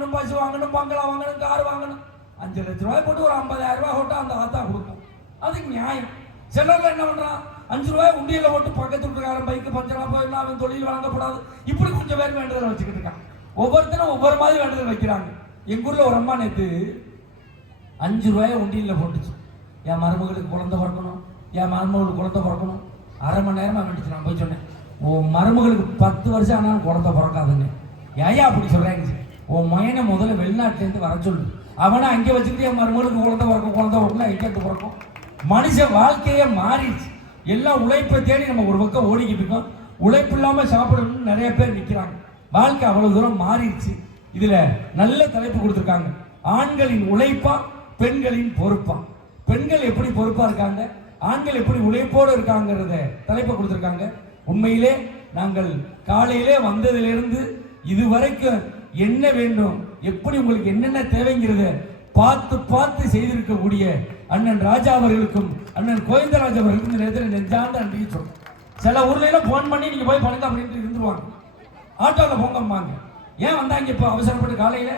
வாங்கணும் பஸ் வாங்கணும் பங்களா வாங்கணும் கார் வாங்கணும். அஞ்சு லட்ச ரூபாய் போட்டு ஒரு ஐம்பதாயிரம் ரூபாய் போட்டு அந்த ஆத்தா கொடுக்கும். அதுக்கு நியாயம். சிலர்ல என்ன பண்றான்? அஞ்சு ரூபாய் உண்டியல போட்டு பக்கத்து வீட்டுக்காரன் பைக்கு பஞ்சரா போயிடலாம் அவன் தொழில் வழங்கப்படாது. இப்படி கொஞ்சம் பேர் வேண்டுதல் வச்சுக்கிட்டு இருக்கான் ஒவ்வொருத்தரும் ஒவ்வொரு மாதிரி வேண்டுதல் வைக்கிறாங்க. எங்க ஊர்ல ஒரு அம்மா நேத்து அஞ்சு ரூபாய உண்டியல்ல போட்டுச்சு. என் மருமகளுக்கு குழந்தை பிறக்கணும் என் மருமகளுக்கு குழந்தை பிறக்கணும். அரை மணி நேரமா வேண்டிச்சு நான் போய் சொன்னேன். உன் மருமகளுக்கு பத்து வருஷம் ஆனாலும் குழந்தை பிறக்காதுன்னு. ஏயா அப்படி சொல்றாங்க? உன் மயனை முதல்ல வெளிநாட்டிலேருந்து வர சொல்லு. அவனை அங்கே வச்சுக்கிட்டு என் மருமகளுக்கு குழந்தை பிறக்கும் குழந்தை பிறக்கும் எங்கேருந்து பிறக்கும். மனுஷ வாழ்க்கையே மாறிடுச்சு. எல்லாம் உழைப்பை தேடி நம்ம ஒரு பக்கம் ஓடிக்கிட்டு இருக்கோம். உழைப்பு இல்லாமல் சாப்பிடணும்னு நிறைய பேர் நிற்கிறாங்க வாழ்க்கை அவ்வளோ தூரம் மாறிடுச்சு. இதில் நல்ல தலைப்பு கொடுத்துருக்காங்க. ஆண்களின் உழைப்பா பெண்களின் பொறுப்பா? பெண்கள் எப்படி பொறுப்பாக இருக்காங்க? ஆண்கள் எப்படி உழைப்போடு இருக்காங்கிறத தலைப்பை கொடுத்துருக்காங்க. உண்மையிலே நாங்கள் காலையிலே வந்ததிலிருந்து இதுவரைக்கும் என்ன வேண்டும்? எப்படி உங்களுக்கு என்னென்ன தேவைங்கிறத பார்த்து பார்த்து செய்திருக்கக்கூடிய அண்ணன் ராஜா அவர்களுக்கும் அண்ணன் கோவிந்தராஜ் அவர்களுக்கும் இந்த நேரத்தில் நெஞ்சாண்டு அன்றைக்கு சொல்றேன். சில ஊர்லாம் ஃபோன் போன் பண்ணி நீங்கள் போய் பண்ணுங்க அப்படின்ட்டு இருந்துருவாங்க. ஆட்டோவில் போங்கம்பாங்க ஏன் வந்தாங்க இப்போ? அவசரப்பட்டு காலையில்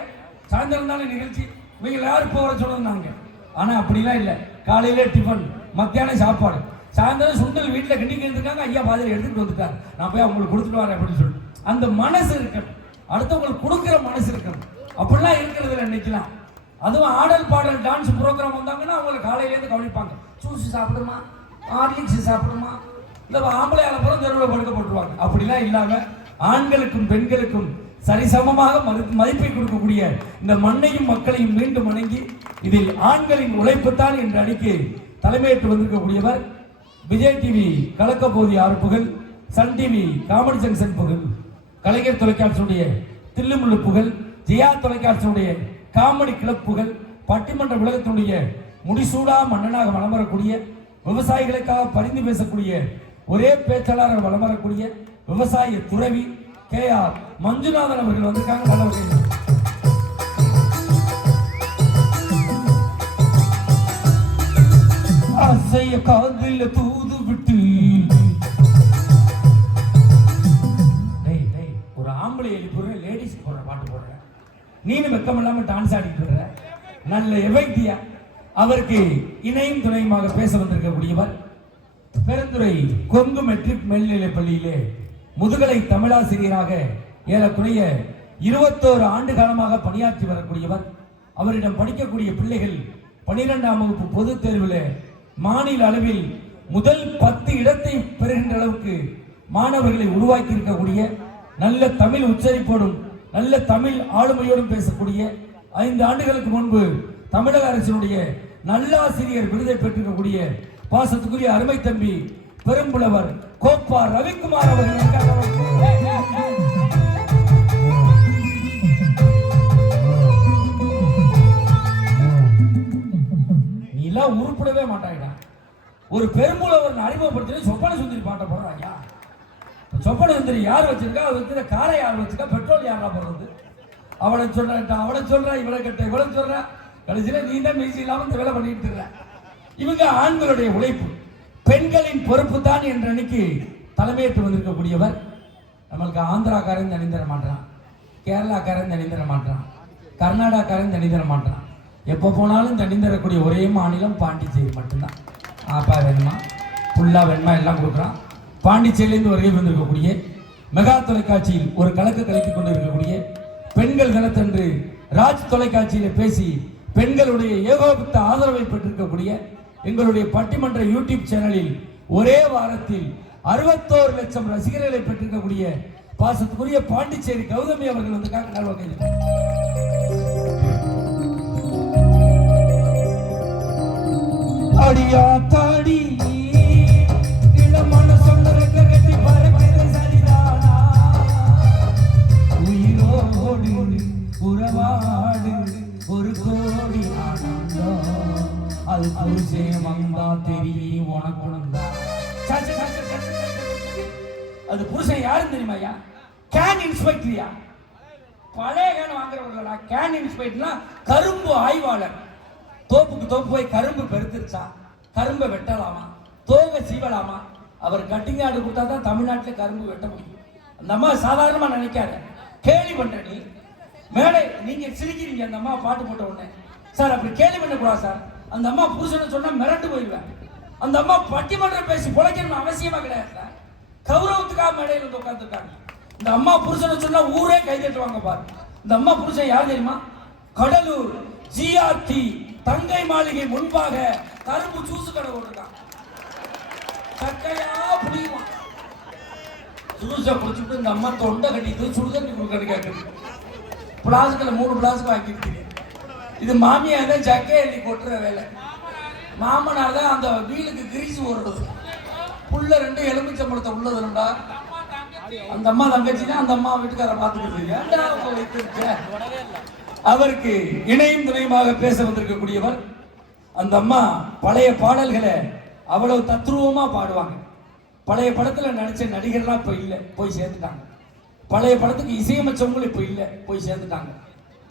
சாயந்தரம் தானே நிகழ்ச்சி. இவங்க யாரும் போகிற சொன்னாங்க. ஆனால் அப்படிலாம் இல்லை. காலையில் டிஃபன் மத்தியானம் சாப்பாடு. சாயந்தரம் சுண்டல் வீட்டில் கிண்டிக்கு இருந்திருக்காங்க ஐயா பாதியில் எடுத்துகிட்டு வந்துட்டார். நான் போய் அவங்களுக்கு கொடுத்துட்டு வரேன் அப்படின்னு சொல்லிட்டு அந்த மனசு இருக்கணும். அடுத்தவங்களுக்கு கொடுக்குற மனசு இருக்கணும். அப்படிலாம் இருக்கிறதுல நினைக்கலாம். அதுவும் ஆடல் பாடல் டான்ஸ் ப்ரோக்ராம் வந்தாங்கன்னா அவங்கள காலையிலேருந்து கவனிப்பாங்க. சூசி சாப்பிடுமா? ஹார்லிக்ஸ் சாப்பிடுமா? இந்த ஆம்பளை அலப்புறம் தெருவில் படுக்க போட்டுருவாங்க அப்படிலாம் இல்லாமல் ஆண்களுக்கும் பெண்களுக்கும் சரிசமமாக மதி- மதிப்பை கொடுக்கக்கூடிய இந்த மண்ணையும் மக்களையும் மீண்டும் வணங்கி இதில் ஆண்களின் உழைப்புத்தான் என்ற அணிக்கு தலைமையேற்று வந்திருக்கக்கூடியவர் விஜய் டிவி கலக்கப்போதிய அறுப்புகள் ஆறு புகழ் சன் டிவி காமெடி ஜங்ஷன் புகழ். கலைஞர் தொலைக்காட்சியுடைய தில்லுமுள்ளு புகழ் ஜெயா தொலைக்காட்சியுடைய காமெடி கிளப் புகழ் பட்டிமன்ற உலகத்தினுடைய முடிசூடா மன்னனாக வளம் வரக்கூடிய விவசாயிகளுக்காக பரிந்து பேசக்கூடிய ஒரே பேச்சாளராக வளம் வரக்கூடிய விவசாய துறவி கே ஆர் மஞ்சுநாதன் அவர்கள் வந்திருக்காங்க. நல்லவர்கள் அசைய காதில் தூ நீனும் வெக்கம் இல்லாம டான்ஸ் ஆடிட்டு இருக்கிற நல்ல எவைத்தியா. அவருக்கு இணையும் துணையுமாக பேச வந்திருக்கக்கூடியவர் பெருந்துறை கொங்கு மெட்ரிக் மேல்நிலைப் பள்ளியிலே முதுகலை தமிழாசிரியராக ஏறக்குறைய இருபத்தோரு ஆண்டு காலமாக பணியாற்றி வரக்கூடியவர். அவரிடம் படிக்கக்கூடிய பிள்ளைகள் பனிரெண்டாம் வகுப்பு பொதுத் தேர்வில் மாநில அளவில் முதல் பத்து இடத்தை பெறுகின்ற அளவுக்கு மாணவர்களை உருவாக்கி இருக்கக்கூடிய நல்ல தமிழ் உச்சரிப்போடும் நல்ல தமிழ் ஆளுமையோடும் பேசக்கூடிய ஐந்து ஆண்டுகளுக்கு முன்பு தமிழக அரசினுடைய நல்லாசிரியர் விருதை பெற்றிருக்கக்கூடிய பாசத்துக்குரிய அருமை தம்பி பெரும்புலவர் கோப்பா ரவிக்குமார் அவர்கள் நீலாம் நீ எல்லாம் உருப்படவே மாட்டாயிடா. ஒரு பெரும்புலவர் அறிமுகப்படுத்தி சொப்பன சுந்தரி பாட்ட போடுறாங்க சொப்பன சுந்தரி யார் வச்சிருக்கா? அது வச்சிருக்க காரை யார் வச்சிருக்கா? பெட்ரோல் யாரா போடுறது? அவளை சொல்றா அவளை சொல்றா இவளை கட்ட இவளை சொல்றா கடைசியில நீ தான் மீசி இல்லாம இந்த வேலை பண்ணிட்டு இருக்க. இவங்க ஆண்களுடைய உழைப்பு. பெண்களின் பொறுப்பு தான் என்ற அன்னைக்கு தலைமையேற்று வந்திருக்கக்கூடியவர். நம்மளுக்கு ஆந்திராக்காரன் தனிந்தர மாட்டான். கேரளாக்காரன் தனிந்தர மாட்டான். கர்நாடகாக்காரன் தனிந்தர மாட்டான். எப்போ போனாலும் தனிந்தரக்கூடிய ஒரே மாநிலம் பாண்டிச்சேரி மட்டும்தான். ஆப்பா வேணுமா? புல்லா வேணுமா? எல்லாம் கொடுக்குறான். பாண்டிச்சேரியிலிருந்து வருகை வந்திருக்கக்கூடிய மெகா தொலைக்காட்சியில் ஒரு கலக்கு கலக்கி கொண்டிருக்கக்கூடிய பெண்கள் தினத்தன்று ராஜ் தொலைக்காட்சியில் பேசி பெண்களுடைய ஏகோபித்த ஆதரவை பெற்றிருக்கக்கூடிய எங்களுடைய பட்டிமன்ற யூடியூப் சேனலில் ஒரே வாரத்தில் அறுபத்தோரு லட்சம் ரசிகர்களை பெற்றிருக்கக்கூடிய பாசத்துக்குரிய பாண்டிச்சேரி கௌதமி அவர்கள் வந்து காக்க அடியா தாடி உறவாடு ஒரு கோடி அது புருஷன் வந்தா தெரியும் உனக்கு அது புருஷன் யாருன்னு தெரியுமாயா கேன் இன்ஸ்பெக்டரியா பழைய கேன் வாங்குறவர்களா? கேன் இன்ஸ்பெக்டர்னா கரும்பு ஆய்வாளர். தோப்புக்கு தோப்பு போய் கரும்பு பெருத்துருச்சா? கரும்பை வெட்டலாமா? தோகை சீவலாமா? அவர் கட்டிங் ஆடு கொடுத்தா தான் தமிழ்நாட்டில் கரும்பு வெட்ட முடியும். அந்த அம்மா சாதாரணமாக நினைக்காத. கேள்வி பண்ற நீ. மேடை நீங்க சிரிக்கிறீங்க அந்த அம்மா பாட்டு போட்ட உடனே. சார் அப்படி கேள்வி பண்ணக்கூடாது சார். அந்த அம்மா புருஷனை சொன்னா மிரண்டு போயிடுவேன். அந்த அம்மா பட்டிமன்றம் பேசி பிழைக்கணும்னு அவசியமா கிடையாது சார். கௌரவத்துக்காக மேடையில் வந்து உட்காந்துருக்காங்க இந்த அம்மா புருஷனை சொன்னா ஊரே கை தட்டுவாங்க பாரு இந்த அம்மா புருஷன் யார் தெரியுமா? கடலூர் ஜிஆர்டி தங்கை மாளிகை முன்பாக கரும்பு ஜூஸ் கடை போட்டிருக்கான். சக்கையா புளியுமா ஜூஸை குடிச்சுட்டு இந்த அம்மா தொண்டை கட்டிட்டு சுடுதண்ணி கொடுக்கறது கேட்குது பிளாஸ்கில் மூணு பிளாஸ்க் வாங்கிட்டு இது மாமியார் தான் ஜக்கை எண்ணி கொட்டுற வேலை. மாமனார் தான் அந்த வீலுக்கு கிரீஸ் ஓடுறது புள்ள ரெண்டு எலுமிச்சம்பழத்தை உள்ளதுண்டா அந்த அம்மா தங்கச்சி தான் அந்த அம்மா வீட்டுக்கார பார்த்துக்கிட்டு ஏன்டா வைத்திருக்க? அவருக்கு இணையும் துணையுமாக பேச வந்திருக்கக்கூடியவர். அந்த அம்மா பழைய பாடல்களை அவ்வளவு தத்ரூபமாக பாடுவாங்க. பழைய படத்தில் நடித்த நடிகர்லாம் இப்போ இல்லை போய் சேர்த்துட்டாங்க பழைய படத்துக்கு இசையமைச்சவங்களும் இப்போ இல்லை போய் சேர்ந்துட்டாங்க.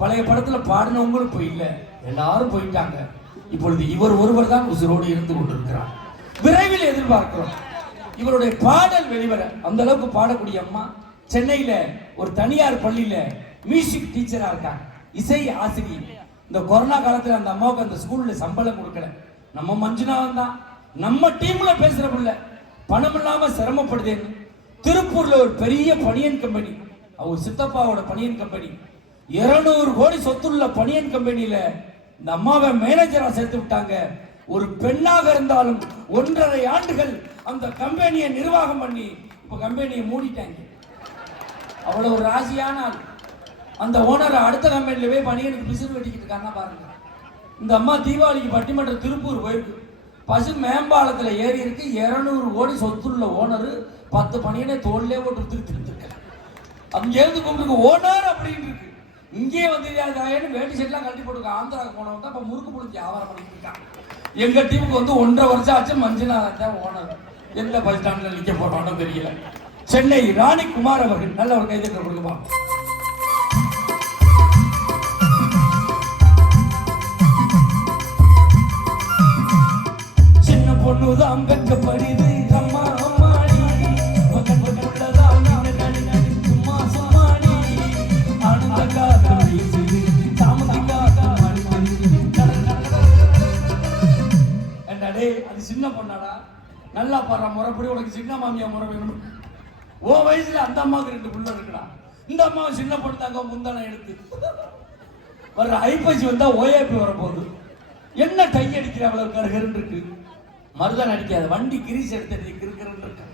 பழைய படத்துல பாடினவங்களும் இப்போ இல்லை எல்லாரும் போயிட்டாங்க. இப்பொழுது இவர் ஒருவர் தான் உசுரோடு இருந்து கொண்டிருக்கிறார். விரைவில் எதிர்பார்க்கிறோம். இவருடைய பாடல் வெளிவர அந்த அளவுக்கு பாடக்கூடிய அம்மா சென்னையில் ஒரு தனியார் பள்ளியில மியூசிக் டீச்சராக இருக்காங்க. இசை ஆசிரியர். இந்த கொரோனா காலத்தில் அந்த அம்மாவுக்கு அந்த ஸ்கூலில் சம்பளம் கொடுக்கல. நம்ம மஞ்சுநாதன் தான். நம்ம டீமில் பேசுகிற பிள்ளை. பணம் இல்லாமல் சிரமப்படுதேன்னு. திருப்பூர்ல ஒரு பெரிய பனியன் கம்பெனி. அவர் சித்தப்பாவோட பனியன் கம்பெனி. இருநூறு கோடி சொத்துள்ள பனியன் கம்பெனியில இந்த அம்மாவை மேனேஜரா சேர்த்து விட்டாங்க. ஒரு பெண்ணாக இருந்தாலும் ஒன்றரை ஆண்டுகள் அந்த கம்பெனியை நிர்வாகம் பண்ணி இப்ப கம்பெனியை மூடிட்டாங்க. அவ்வளவு ஒரு ராசியான ஆள். அந்த ஓனர் அடுத்த கம்பெனில போய் பனியனுக்கு பிசில் வெட்டிக்கிட்டு இருக்காங்க பாருங்க. இந்த அம்மா தீபாவளிக்கு பட்டிமன்றம் திருப்பூர் போயிருக்கு. பசு மேம்பாலத்தில் ஏறி இருக்கு. இருநூறு கோடி சொத்துள்ள ஓனர் பத்து பனியனை தோல்லே போட்டு திருத்தி அங்கேருந்து கும்பிட்டு ஓனர் அப்படின்னு இருக்கு. இங்கே வந்து வேட்டி செட்லாம் கட்டி போட்டுருக்க ஆந்திராவுக்கு போனவங்க தான் இப்போ முறுக்கு முழுக்கி வியாபாரம் பண்ணிட்டு இருக்காங்க எங்க டீமுக்கு வந்து ஒன்றரை வருஷம் ஆச்சு மஞ்சுநாதன் தான் ஓனர். எந்த பஸ் ஸ்டாண்ட்ல நிக்க போறோம்னு தெரியல. சென்னை ராணி குமார் அவர்கள் நல்ல ஒரு கைது கொடுக்குமா சின்ன பொண்ணுதான் பெற்ற படிது சின்ன பொண்ணாடா. நல்லா பாடுற. முறைப்படி உனக்கு சின்ன மாமியா முறை வேணும் ஓ வயசுல அந்த அம்மாவுக்கு ரெண்டு பிள்ளை இருக்குடா. இந்த அம்மாவை சின்ன பொண்ணு தாங்க எடுத்து. வர்ற ஐப்பசி வந்தா ஓஏபி வரப்போகுது. என்ன டை அடிக்கிற அவ்வளவு கருகருன்னு இருக்கு. மருதன் அடிக்காது. வண்டி கிரீஸ் எடுத்து கிருக்கிறன்னு இருக்கு.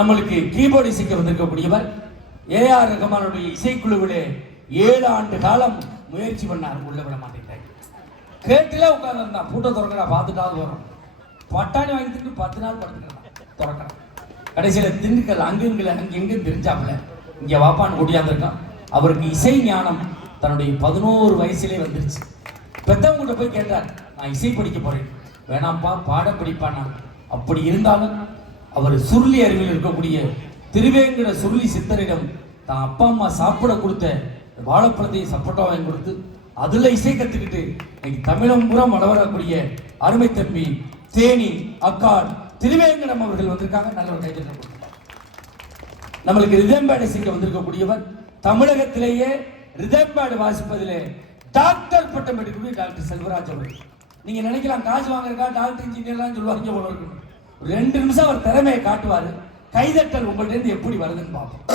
நம்மளுக்கு கீபோர்டு இசைக்க வந்திருக்கக்கூடியவர் ஏஆர் ரஹ்மானுடைய இசைக்குழுவிலே ஏழு ஆண்டு காலம் முயற்சி பண்ணார். உள்ள விட மாட்டேங்கிறாங்க கேட்டுல உட்கார்ந்துருந்தான். பூட்டை திறக்கடா பார்த்துட்டாவது வரும். பட்டாணி வாங்கி திட்டு பத்து நாள் படுத்துக்கலாம் திறக்கிறான் கடைசியில் திண்டுக்கல் அங்குங்களை அங்க தெரிஞ்சாப்புல இங்கே வாப்பான்னு ஓடியாந்துருக்கான் அவருக்கு இசை ஞானம் தன்னுடைய பதினோரு வயசுலே வந்துருச்சு. பெத்தவங்கள்ட்ட போய் கேட்டார் நான் இசை படிக்க போகிறேன் வேணாம்ப்பா பாட படிப்பானா அப்படி இருந்தாலும் அவர் சுருளி அருகில் இருக்கக்கூடிய திருவேங்கட சுருளி சித்தரிடம் தான் அப்பா அம்மா சாப்பிட கொடுத்த வாழைப்பழத்தையும் சப்போட்டா வாங்கி கொடுத்து அதில் இசை கற்றுக்கிட்டு இன்னைக்கு தமிழம் பூரா மலவரக்கூடிய அருமை தம்பி தேனி அக்காட் திருவேங்கடம் அவர்கள் வந்திருக்காங்க. நல்ல ஒரு கைத்தட்டல் நம்மளுக்கு ரிதம்பேடை சிங்க வந்திருக்கக்கூடியவர். தமிழகத்திலேயே ரிதம்பேடு வாசிப்பதிலே டாக்டர் பட்டம் எடுக்கக்கூடிய டாக்டர் செல்வராஜ் அவர்கள். நீங்க நினைக்கலாம் காசு வாங்குறக்கா டாக்டர் இன்ஜினியர்லாம் சொல்லுவாங்க போல ஒரு ரெண்டு நிமிஷம் அவர் திறமையை காட்டுவாரு. கைதட்டல் உங்கள்ட்ட இருந்து எப்படி வருதுன்னு பார்ப்போம்.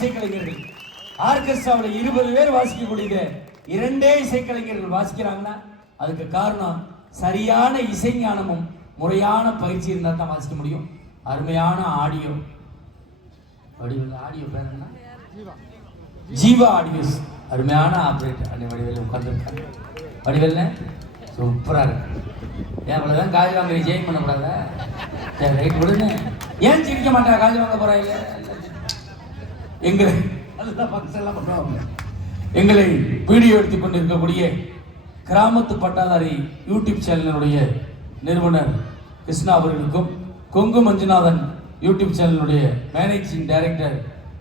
இசைக்கலைஞர்கள். ஆர்கெஸ்ட்ராவில் இருபது பேர் வாசிக்கக்கூடியது. இரண்டே இசைக்கலைஞர்கள் வாசிக்கிறாங்கன்னா அதுக்கு காரணம் சரியான இசை ஞானமும் முறையான பயிற்சி இருந்தால் தான் வாசிக்க முடியும். அருமையான ஆடியோ. வடிவில் ஆடியோ பேர் என்ன? ஜீவா ஆடியோஸ். அருமையான ஆப்ரேட்டர். அந்த வடிவில் உட்காந்துருக்காங்க வடிவில் சூப்பராக இருக்கு. ஏன் அவ்வளோதான் காஜ் வாங்குறீங்க? ஜெயின் பண்ணக்கூடாதா? சரி ரைட் விடுங்க ஏன் சிரிக்க மாட்டா? காஜ் வாங்க போறாங்க எங்களை எங்களை வீடியோ எடுத்துக் கொண்டிருக்கக்கூடிய கிராமத்து பட்டாதாரி யூடியூப் சேனலினுடைய நிறுவனர் கிருஷ்ணா அவர்களுக்கும் கொங்கு மஞ்சுநாதன் யூடியூப் சேனலுடைய மேனேஜிங் டைரக்டர்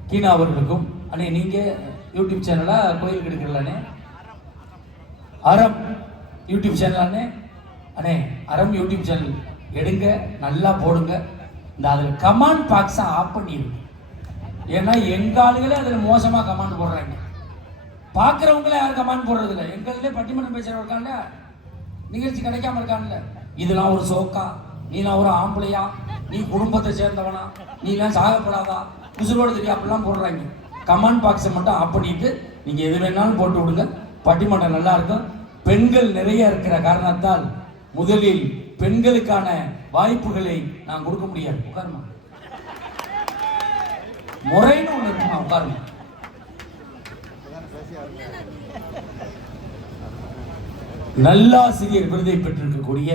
கீனா அவர்களுக்கும் அண்ணே நீங்கள் யூடியூப் சேனலா கோயில் கெடுக்கலானே அறம் யூடியூப் சேனல் அண்ணே அறம் யூடியூப் சேனல் எடுங்க நல்லா போடுங்க. இந்த அதில் கமாண்ட் பாக்ஸை ஆஃப் பண்ணிடுங்க ஏன்னா எங்க ஆளுகளே அதில் மோசமாக கமாண்ட் போடுறாங்க. பார்க்குறவங்களே யாரும் கமாண்ட் போடுறது இல்லை எங்கள்லேயே பட்டிமன்றம் பேசுகிறவங்க இருக்கான்ல? நிகழ்ச்சி கிடைக்காம இருக்கான்ல? இதெல்லாம் ஒரு சோக்கா. நீலாம் ஒரு ஆம்பளையா? நீ குடும்பத்தை சேர்ந்தவனா? நீலாம் சாகப்படாதா? உசுரோடு தெரியும் அப்படிலாம் போடுறாங்க. கமெண்ட் பாக்ஸை மட்டும் ஆஃப் பண்ணிட்டு நீங்கள் எது வேணாலும் போட்டு விடுங்க. பட்டிமன்றம் நல்லா இருக்கும். பெண்கள் நிறைய இருக்கிற காரணத்தால் முதலில் பெண்களுக்கான வாய்ப்புகளை நான் கொடுக்க முடியாது. உட்காருமா? முறைன்னு ஒன்று இருக்குமா? உட்காருமா நல்லாசிரியர் விருதை பெற்றிருக்கக்கூடிய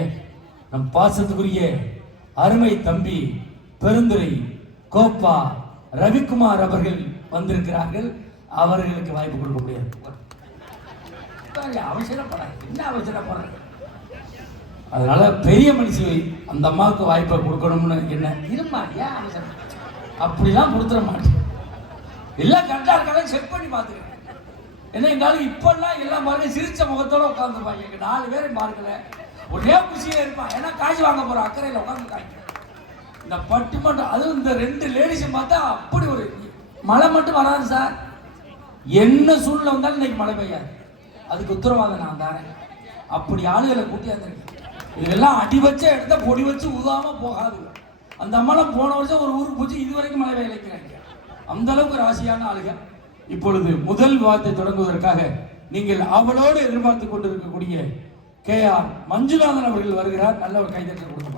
நம் பாசத்துக்குரிய அருமை தம்பி பெருந்துரை கோப்பா ரவிக்குமார் அவர்கள் வந்திருக்கிறார்கள். அவர்களுக்கு வாய்ப்பு கொடுக்க முடியாது. உட்காரு, என்ன அவசரப்படுறாங்க அதனால பெரிய மனுஷி அந்த அம்மாவுக்கு வாய்ப்பை கொடுக்கணும்னு என்ன? இருமா? ஏன் அவசரம்? அப்படிலாம் கொடுத்துட மாட்டேன். எல்லாம் கரெக்டாக இருக்காலும் செக் பண்ணி பார்த்துக்கிறேன். ஏன்னா எங்காலும் இப்போல்லாம் எல்லாம் பாருங்க சிரிச்ச முகத்தோட உட்காந்துருப்பாங்க எங்கள் நாலு பேரும் பார்க்கல ஒரே குஷியா இருப்பான். ஏன்னா காசு வாங்க போகிற அக்கறையில் உட்காந்துருக்காங்க இந்த பட்டிமன்றம் அதுவும் இந்த ரெண்டு லேடிஸை பார்த்தா அப்படி ஒரு மழை மட்டும் வராது சார் என்ன சூழ்நிலை வந்தாலும் இன்னைக்கு மழை பெய்யாது. அதுக்கு உத்தரவாதம் நான் தாரேன். அப்படி ஆளுகளை கூட்டியாந்துருக்கேன் இதெல்லாம் அடி வச்ச இடத்த பொடி வச்சு ஊதாம போகாது அந்த அம்மாலாம் போன வருஷம் ஒரு ஊருக்கு போச்சு இது வரைக்கும் மழை வேலைக்கிறாங்க அந்த அளவுக்கு ராசியான ஆளுக இப்பொழுது முதல் வார்த்தை தொடங்குவதற்காக நீங்கள் அவளோடு எதிர்பார்த்து கொண்டிருக்கக்கூடிய கே ஆர் மஞ்சுநாதன் அவர்கள் வருகிறார். நல்ல ஒரு கைதட்டல் கொடுக்கலாம்